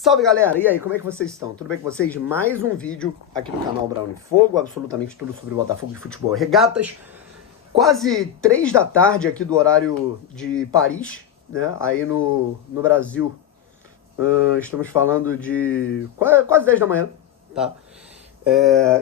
Salve galera, e aí, como é que vocês estão? Tudo bem com vocês? Mais um vídeo aqui no canal Brown Fogo, absolutamente tudo sobre o Botafogo de futebol e regatas. Quase 3 da tarde aqui do horário de Paris, né? Aí no Brasil, estamos falando de quase 10 da manhã, tá?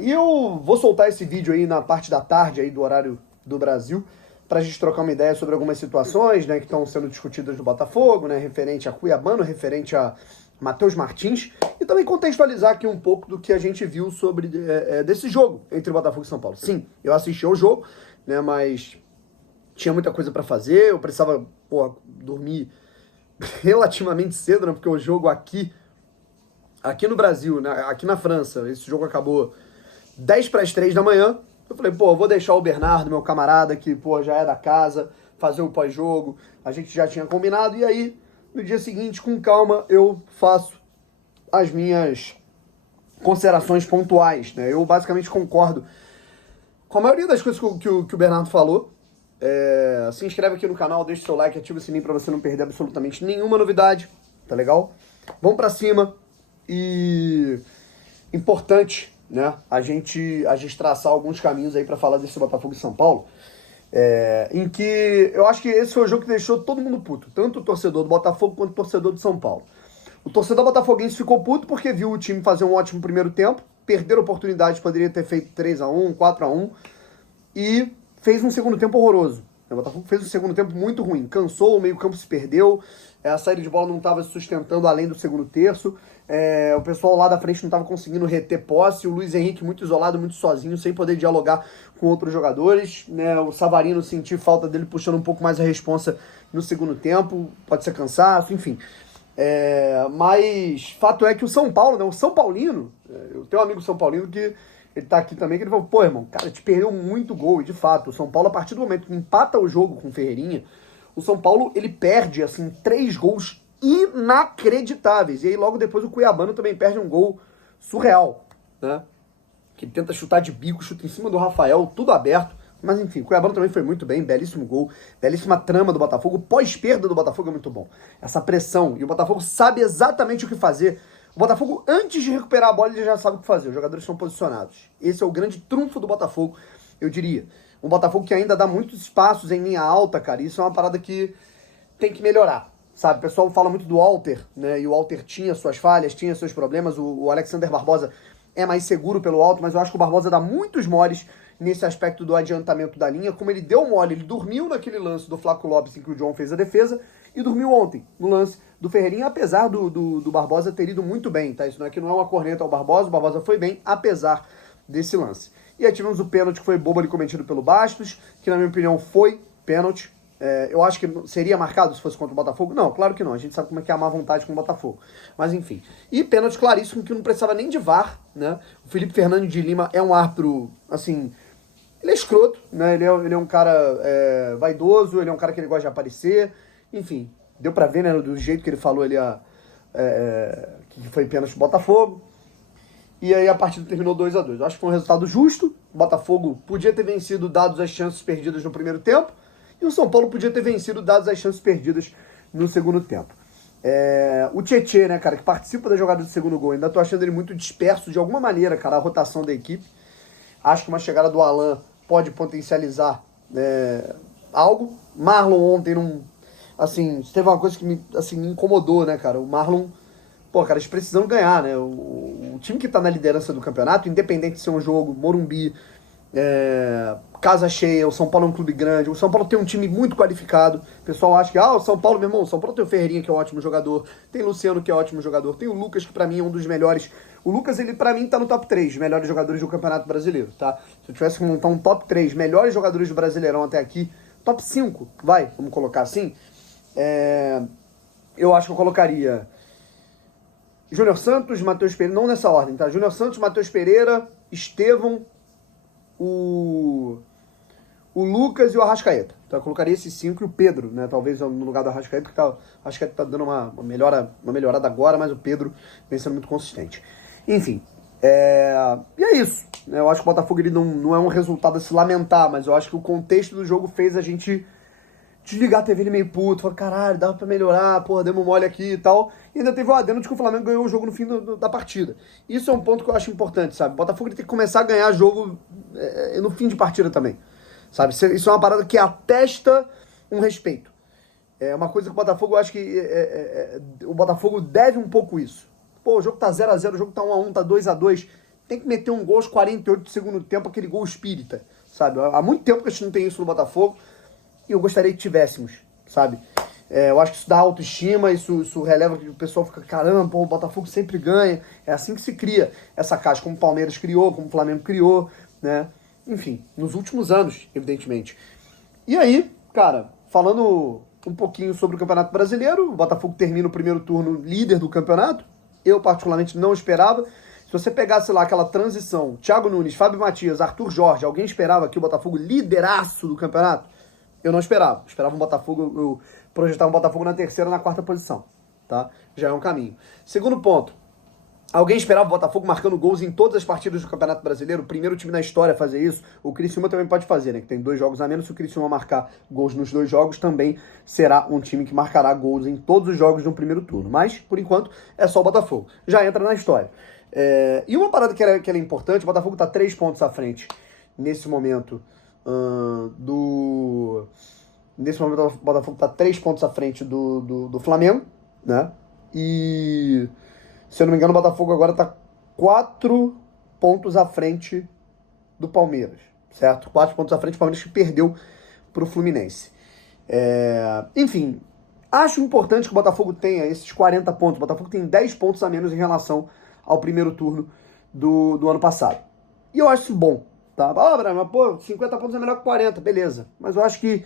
E eu vou soltar esse vídeo aí na parte da tarde aí do horário do Brasil, pra gente trocar uma ideia sobre algumas situações, né, que estão sendo discutidas no Botafogo, né, referente a Cuiabano, referente a Matheus Martins, e também contextualizar aqui um pouco do que a gente viu sobre desse jogo entre Botafogo e São Paulo. Sim, eu assisti ao jogo, né, mas tinha muita coisa pra fazer, eu precisava, dormir relativamente cedo, né, porque o jogo aqui no Brasil, né, aqui na França, esse jogo acabou 10 para as 3 da manhã. Eu falei, vou deixar o Bernardo, meu camarada, que, já é da casa, fazer o pós-jogo. A gente já tinha combinado. E aí, no dia seguinte, com calma, eu faço as minhas considerações pontuais, né? Eu basicamente concordo com a maioria das coisas que o Bernardo falou. Se inscreve aqui no canal, deixa o seu like, ativa o sininho pra você não perder absolutamente nenhuma novidade, tá legal? Vamos pra cima e... Importante, né, a gente traçar alguns caminhos aí pra falar desse Botafogo e São Paulo, em que eu acho que esse foi o jogo que deixou todo mundo puto, tanto o torcedor do Botafogo quanto o torcedor do São Paulo. O torcedor botafoguense ficou puto porque viu o time fazer um ótimo primeiro tempo, perder a oportunidade, poderia ter feito 3-1, 4-1, e fez um segundo tempo horroroso. O Botafogo fez um segundo tempo muito ruim, cansou, o meio-campo se perdeu, a saída de bola não estava se sustentando além do segundo terço, o pessoal lá da frente não estava conseguindo reter posse, o Luiz Henrique muito isolado, muito sozinho, sem poder dialogar com outros jogadores, né? O Savarino, senti falta dele puxando um pouco mais a responsa no segundo tempo, pode ser cansaço, enfim. Mas fato é que o São Paulo, né, o São Paulino, eu tenho um amigo São Paulino que ele tá aqui também, que ele falou, irmão, cara, te perdeu muito gol, e de fato, o São Paulo, a partir do momento que empata o jogo com o Ferreirinha, o São Paulo, ele perde, assim, 3 gols inacreditáveis, e aí logo depois o Cuiabano também perde um gol surreal, né, que ele tenta chutar de bico, chuta em cima do Rafael, tudo aberto, mas enfim, o Cuiabano também foi muito bem, belíssimo gol, belíssima trama do Botafogo, pós-perda do Botafogo é muito bom, essa pressão, e o Botafogo sabe exatamente o que fazer. O Botafogo, antes de recuperar a bola, ele já sabe o que fazer. Os jogadores são posicionados. Esse é o grande trunfo do Botafogo, eu diria. Um Botafogo que ainda dá muitos espaços em linha alta, cara. Isso é uma parada que tem que melhorar, sabe? O pessoal fala muito do Walter, né? E o Walter tinha suas falhas, tinha seus problemas. O Alexander Barbosa é mais seguro pelo alto, mas eu acho que o Barbosa dá muitos moles nesse aspecto do adiantamento da linha. Como ele deu mole, ele dormiu naquele lance do Flaco Lopes em que o John fez a defesa e dormiu ontem no lance do Ferreirinha, apesar do Barbosa ter ido muito bem, tá? Isso não é que não é uma corneta ao Barbosa, o Barbosa foi bem, apesar desse lance. E aí tivemos o pênalti que foi bobo ali cometido pelo Bastos, que na minha opinião foi pênalti. Eu acho que seria marcado se fosse contra o Botafogo? Não, claro que não, a gente sabe como é que é a má vontade com o Botafogo. Mas enfim. E pênalti claríssimo que não precisava nem de VAR, né? O Felipe Fernandes de Lima é um árbitro, assim... Ele é escroto, né? Ele é um cara vaidoso, ele é um cara que ele gosta de aparecer, enfim... Deu pra ver, né, do jeito que ele falou ali, que foi pênalti do Botafogo. E aí a partida terminou 2-2. Eu acho que foi um resultado justo. O Botafogo podia ter vencido, dados as chances perdidas no primeiro tempo. E o São Paulo podia ter vencido, dados as chances perdidas no segundo tempo. O Tietê, né, cara, que participa da jogada do segundo gol. Ainda tô achando ele muito disperso de alguma maneira, cara, a rotação da equipe. Acho que uma chegada do Alan pode potencializar algo. Marlon ontem não... Assim, teve uma coisa que me incomodou, né, cara? O Marlon, cara, eles precisam ganhar, né? O time que tá na liderança do campeonato, independente de ser um jogo, Morumbi, casa cheia, o São Paulo é um clube grande, o São Paulo tem um time muito qualificado. O pessoal acha que, o São Paulo, meu irmão, o São Paulo tem o Ferreirinha, que é um ótimo jogador, tem o Luciano, que é um ótimo jogador, tem o Lucas, que pra mim é um dos melhores. O Lucas, ele pra mim tá no top 3 melhores jogadores do Campeonato Brasileiro, tá? Se eu tivesse que montar um top 3 melhores jogadores do Brasileirão até aqui, top 5, vamos colocar assim... eu acho que eu colocaria Júnior Santos, Matheus Pereira, não nessa ordem, tá? Júnior Santos, Matheus Pereira, Estevão, o Lucas e o Arrascaeta. Então eu colocaria esses 5 e o Pedro, né? Talvez no lugar do Arrascaeta, porque o Arrascaeta tá dando uma melhorada agora, mas o Pedro vem sendo muito consistente. Enfim, e é isso. Eu acho que o Botafogo ele não é um resultado a se lamentar, mas eu acho que o contexto do jogo fez a gente desligar a TV ele meio puto, falou, caralho, dava pra melhorar, porra, demos mole aqui e tal. E ainda teve o adendo de que o Flamengo ganhou o jogo no fim da partida. Isso é um ponto que eu acho importante, sabe? O Botafogo tem que começar a ganhar jogo no fim de partida também, sabe? Isso é uma parada que atesta um respeito. É uma coisa que o Botafogo, eu acho que o Botafogo deve um pouco isso. Pô, o jogo tá 0x0, o jogo tá 1x1, tá 2x2. Tem que meter um gol aos 48 do segundo tempo, aquele gol espírita, sabe? Há muito tempo que a gente não tem isso no Botafogo e eu gostaria que tivéssemos, sabe? Eu acho que isso dá autoestima, isso releva que o pessoal fica, caramba, pô, o Botafogo sempre ganha. É assim que se cria essa caixa, como o Palmeiras criou, como o Flamengo criou, né? Enfim, nos últimos anos, evidentemente. E aí, cara, falando um pouquinho sobre o Campeonato Brasileiro, o Botafogo termina o primeiro turno líder do campeonato. Eu, particularmente, não esperava. Se você pegasse lá aquela transição, Thiago Nunes, Fábio Matias, Arthur Jorge, alguém esperava que o Botafogo lideraço do campeonato? Eu não esperava. Esperava um Botafogo, eu projetava um Botafogo na terceira, na quarta posição, tá? Já é um caminho. Segundo ponto, alguém esperava o Botafogo marcando gols em todas as partidas do Campeonato Brasileiro? O primeiro time na história a fazer isso. O Criciúma também pode fazer, né? Que tem 2 jogos a menos. Se o Criciúma marcar gols nos 2 jogos, também será um time que marcará gols em todos os jogos no primeiro turno. Mas, por enquanto, é só o Botafogo. Já entra na história. E uma parada que é importante, o Botafogo está 3 pontos à frente nesse momento Nesse momento o Botafogo está 3 pontos à frente do Flamengo, né? E, se eu não me engano, o Botafogo agora está 4 pontos à frente do Palmeiras, certo? 4 pontos à frente do Palmeiras, que perdeu para o Fluminense. Enfim, acho importante que o Botafogo tenha esses 40 pontos. O Botafogo tem 10 pontos a menos em relação ao primeiro turno do ano passado. E eu acho isso bom, tá? Mas pô, 50 pontos é melhor que 40, beleza. Mas eu acho que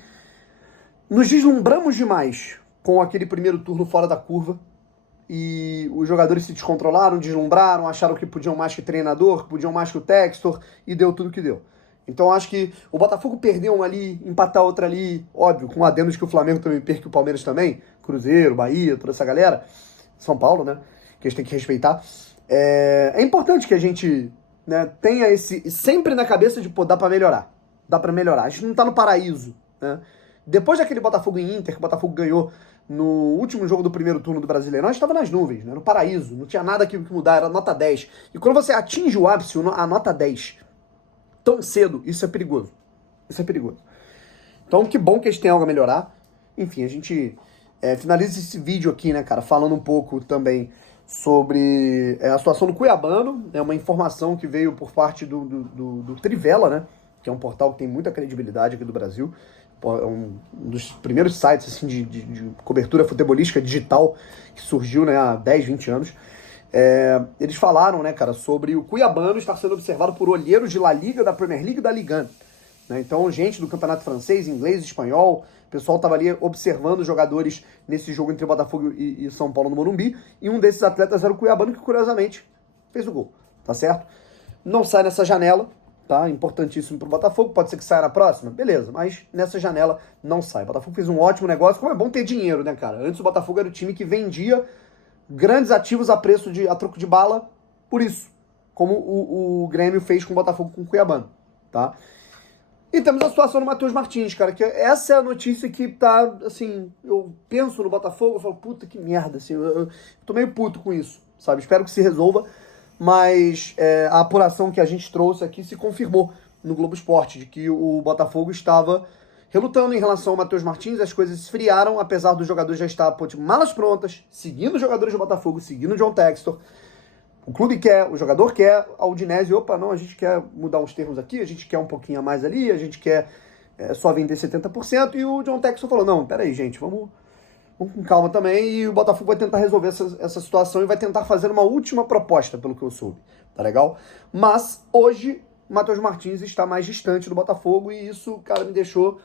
nos deslumbramos demais com aquele primeiro turno fora da curva e os jogadores se descontrolaram, deslumbraram, acharam que podiam mais que o treinador, que podiam mais que o Textor e deu tudo que deu. Então acho que o Botafogo perder um ali, empatar outra ali, óbvio, com adendos que o Flamengo também perca e o Palmeiras também, Cruzeiro, Bahia, toda essa galera, São Paulo, né, que a gente tem que respeitar. É importante que a gente, né, tenha esse sempre na cabeça de, pô, dá pra melhorar. Dá pra melhorar. A gente não tá no paraíso, né? Depois daquele Botafogo e Inter, que o Botafogo ganhou no último jogo do primeiro turno do Brasileirão, a gente estava nas nuvens, né? No paraíso, não tinha nada que mudar, era nota 10. E quando você atinge o ápice, a nota 10, tão cedo, isso é perigoso. Isso é perigoso. Então, que bom que a gente tem algo a melhorar. Enfim, a gente finaliza esse vídeo aqui, né, cara, falando um pouco também sobre a situação do Cuiabano. É uma informação que veio por parte do Trivela, né? Que é um portal que tem muita credibilidade aqui do Brasil. É um dos primeiros sites assim, de cobertura futebolística digital que surgiu, né, há 10, 20 anos. Eles falaram, né, cara, sobre o Cuiabano estar sendo observado por olheiros de La Liga, da Premier League e da Ligue 1. Né? Então, gente do campeonato francês, inglês, espanhol, o pessoal estava ali observando os jogadores nesse jogo entre Botafogo e São Paulo no Morumbi, e um desses atletas era o Cuiabano, que curiosamente fez o gol, tá certo? Não sai nessa janela, tá? Importantíssimo pro Botafogo, pode ser que saia na próxima, beleza, mas nessa janela não sai. O Botafogo fez um ótimo negócio, como é bom ter dinheiro, né, cara? Antes o Botafogo era o time que vendia grandes ativos a troco de bala, por isso, como o Grêmio fez com o Botafogo com o Cuiabano, tá? E temos a situação do Matheus Martins, cara, que essa é a notícia que tá, assim, eu penso no Botafogo, eu falo, puta que merda, assim, eu tô meio puto com isso, sabe? Espero que se resolva, mas a apuração que a gente trouxe aqui se confirmou no Globo Esporte, de que o Botafogo estava relutando em relação ao Matheus Martins, as coisas esfriaram, apesar do jogador já estar, pô, tipo, malas prontas, seguindo os jogadores do Botafogo, seguindo o John Textor. O clube quer, o jogador quer, a Udinese, opa, não, a gente quer mudar uns termos aqui, a gente quer um pouquinho a mais ali, a gente quer só vender 70%, e o John Textor falou, não, peraí, gente, vamos com calma também, e o Botafogo vai tentar resolver essa situação e vai tentar fazer uma última proposta, pelo que eu soube, tá legal? Mas, hoje, o Matheus Martins está mais distante do Botafogo, e isso, cara, me deixou...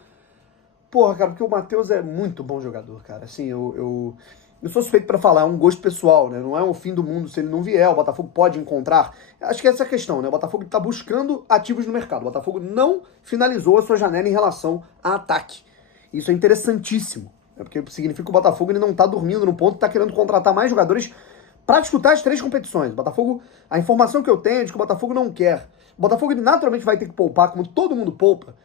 Porra, cara, porque o Matheus é muito bom jogador, cara, assim, eu sou suspeito pra falar, é um gosto pessoal, né? Não é um fim do mundo se ele não vier, o Botafogo pode encontrar. Acho que essa é a questão, né? O Botafogo tá buscando ativos no mercado. O Botafogo não finalizou a sua janela em relação a ataque. Isso é interessantíssimo, né? Porque significa que o Botafogo ele não tá dormindo no ponto, tá querendo contratar mais jogadores pra disputar as 3 competições. O Botafogo, a informação que eu tenho é de que o Botafogo não quer. O Botafogo ele naturalmente vai ter que poupar, como todo mundo poupa,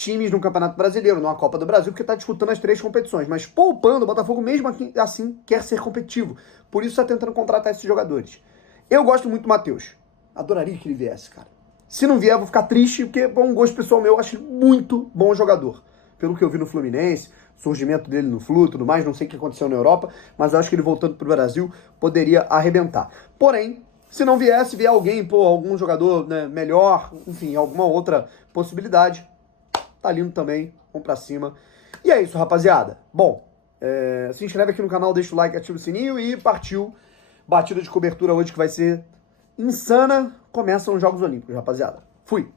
times no Campeonato Brasileiro, numa Copa do Brasil, porque está disputando as 3 competições. Mas poupando, o Botafogo mesmo assim quer ser competitivo. Por isso está tentando contratar esses jogadores. Eu gosto muito do Matheus. Adoraria que ele viesse, cara. Se não vier, eu vou ficar triste, porque é um gosto pessoal meu, eu acho ele muito bom jogador. Pelo que eu vi no Fluminense, surgimento dele no Flu, tudo mais, não sei o que aconteceu na Europa, mas eu acho que ele voltando pro Brasil poderia arrebentar. Porém, se não viesse, vier alguém, algum jogador, né, melhor, enfim, alguma outra possibilidade, tá lindo também, vamos pra cima. E é isso, rapaziada. Bom, se inscreve aqui no canal, deixa o like, ativa o sininho e partiu. Batida de cobertura hoje que vai ser insana. Começam os Jogos Olímpicos, rapaziada. Fui!